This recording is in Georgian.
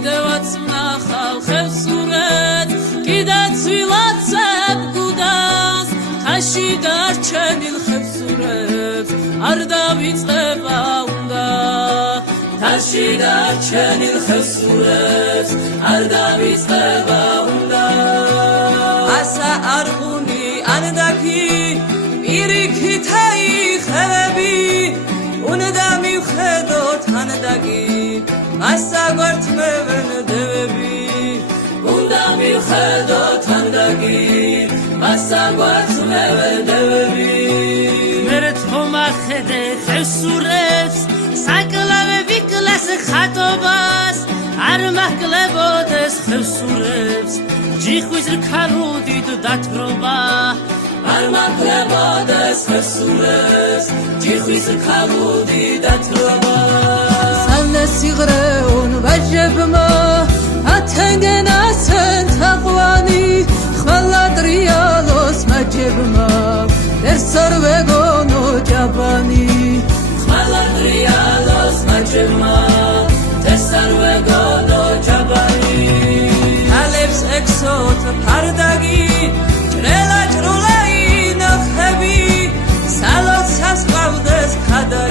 კიდევაც ვნახავ ხევსურეთს კიდეც ვილაცებ გუდას თაში დარჩენილ ხევსურებს არ დავიწყება უნდა თაში დარჩენილ ხევსურებს არ დავიწყება უნდა ასა არღუნი ანდაკი პირიქით აიხები უნდა მივხედოთ ანდაკი მასა გვართმევენ დევები უნდა მივხედოთ ანდაკი მასა გვართმევენ დევები მერე თომახედე ხევსურებს საკლავე ვიკლას ხატობას არ მაკლებოდეს ხევსურებს ჯიხვის რქალუდით დათრობა არ მაკლებოდეს ხევსურებს ჯიხვის რქალუდით დათრობა სანესიღრეუნ ვაჟებმა ათენგენასენ თაყვანი ხვალა დრიალოს მაჯებმა ერთსარ ვეგონო ჯაბანი ხვალა დრიალოს მაჯებმა ერთსარ ვეგონო ჯაბანი ალებს ექსოთ ფარდაგი ჭრელა ჭრულა ინახები სალოცას ყავდეს ხადაგი